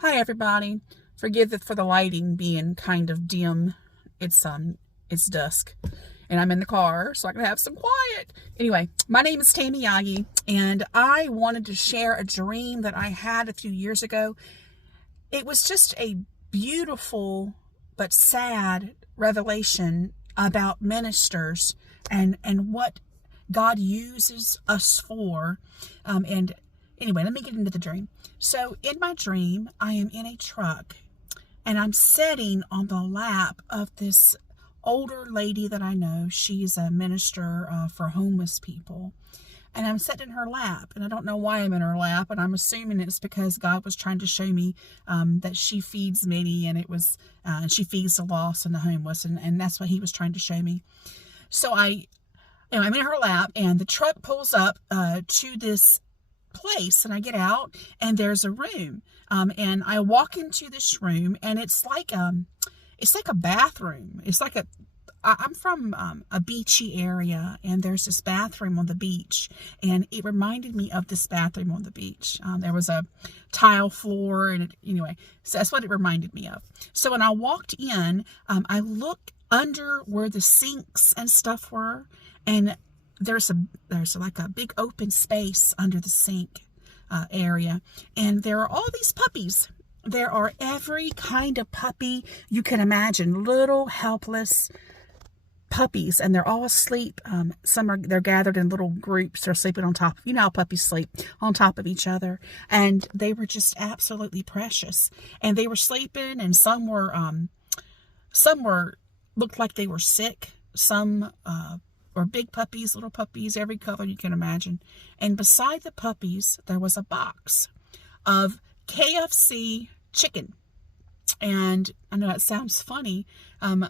Hi everybody. Forgive for the lighting being kind of dim. It's dusk and I'm in the car so I can have some quiet. Anyway, my name is Tammy Yagi and I wanted to share a dream that I had a few years ago. It was just a beautiful but sad revelation about ministers and what God uses us for. And anyway, let me get into the dream. So in my dream, I am in a truck and I'm sitting on the lap of this older lady that I know. She's a minister for homeless people. And I'm sitting in her lap, and I don't know why I'm in her lap, and I'm assuming it's because God was trying to show me that she feeds many, and and she feeds the lost and the homeless, and that's what He was trying to show me. So I'm in her lap, and the truck pulls up to this place, and I get out, and there's a room, and I walk into this room, and it's like a bathroom. I'm from a beachy area, and there's this bathroom on the beach, and it reminded me of this bathroom on the beach. There was a tile floor, and anyway, so that's what it reminded me of. So when I walked in, I looked under where the sinks and stuff were, and there's like a big open space under the sink area, and there are all these puppies. There are every kind of puppy you can imagine, little helpless puppies, and they're all asleep. They're gathered in little groups. They're sleeping on top. You know how puppies sleep, on top of each other. And they were just absolutely precious. And they were sleeping, and some looked like they were sick. Some were big puppies, little puppies, every color you can imagine. And beside the puppies, there was a box of KFC chicken. And I know it sounds funny,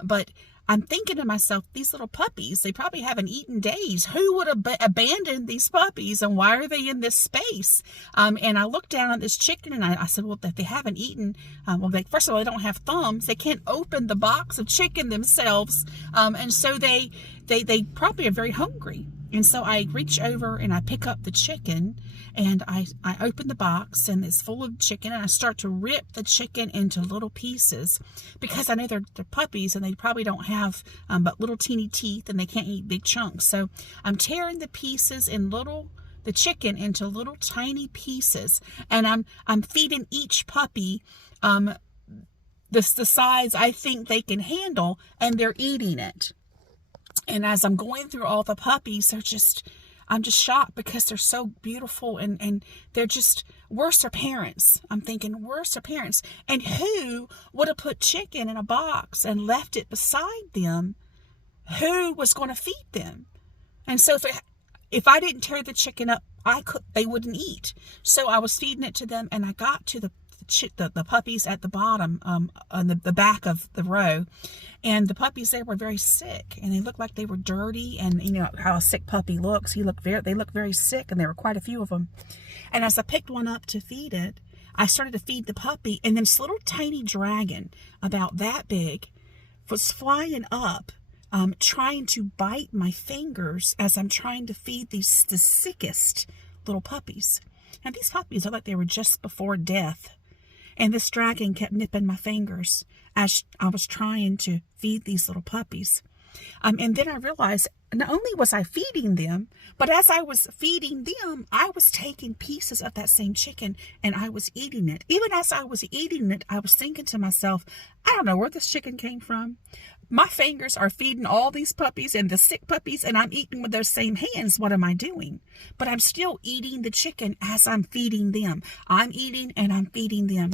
but I'm thinking to myself, these little puppies, they probably haven't eaten days. Who would have abandoned these puppies, and why are they in this space? And I looked down at this chicken, and I said, well, if they haven't eaten, first of all, they don't have thumbs. They can't open the box of chicken themselves. And so they probably are very hungry. And so I reach over and I pick up the chicken, and I open the box, and it's full of chicken, and I start to rip the chicken into little pieces because I know they're puppies, and they probably don't have but little teeny teeth, and they can't eat big chunks. So I'm tearing the chicken into little tiny pieces, and I'm feeding each puppy the size I think they can handle, and they're eating it. And as I'm going through all the puppies, I'm just shocked because they're so beautiful, and they're just, where's their parents? I'm thinking, where's their parents? And who would have put chicken in a box and left it beside them? Who was going to feed them? And so if I didn't tear the chicken up, they wouldn't eat. So I was feeding it to them, and I got to the puppies at the bottom, on the back of the row, and the puppies there were very sick, and they looked like they were dirty, and you know how a sick puppy looks. They look very sick, and there were quite a few of them. And as I picked one up to feed it, I started to feed the puppy, and then this little tiny dragon about that big was flying up, trying to bite my fingers as I'm trying to feed the sickest little puppies. And these puppies are like they were just before death. And this dragon kept nipping my fingers as I was trying to feed these little puppies. And then I realized not only was I feeding them, but as I was feeding them, I was taking pieces of that same chicken and I was eating it. Even as I was eating it, I was thinking to myself, I don't know where this chicken came from. My fingers are feeding all these puppies and the sick puppies, and I'm eating with those same hands. What am I doing? But I'm still eating the chicken as I'm feeding them. I'm eating and I'm feeding them.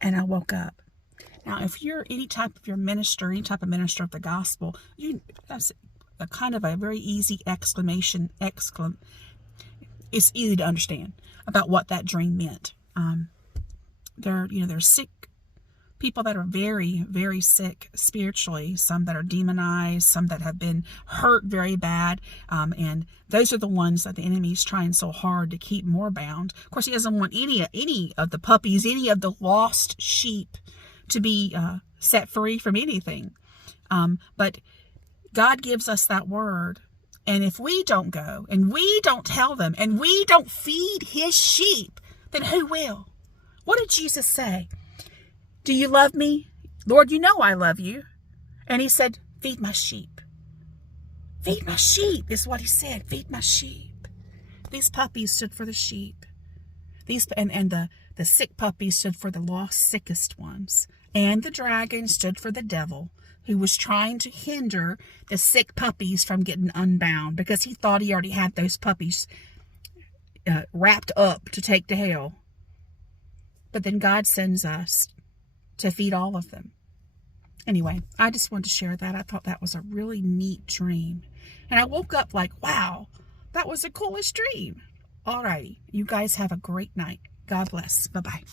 And I woke up. Now, if you're any type of minister of the gospel, that's a kind of a very easy exclamation. It's easy to understand about what that dream meant. There's sick people that are very, very sick spiritually, some that are demonized, some that have been hurt very bad, and those are the ones that the enemy's trying so hard to keep more bound. Of course, he doesn't want any of the puppies, any of the lost sheep to be set free from anything. But God gives us that word, and if we don't go, and we don't tell them, and we don't feed his sheep, then who will? What did Jesus say? Do you love me? Lord, you know I love you. And he said, feed my sheep. Feed my sheep is what he said. Feed my sheep. These puppies stood for the sheep. The sick puppies stood for the lost, sickest ones. And the dragon stood for the devil, who was trying to hinder the sick puppies from getting unbound because he thought he already had those puppies wrapped up to take to hell. But then God sends us to feed all of them. Anyway, I just wanted to share that. I thought that was a really neat dream. And I woke up like, wow, that was the coolest dream. Alrighty, you guys have a great night. God bless. Bye-bye.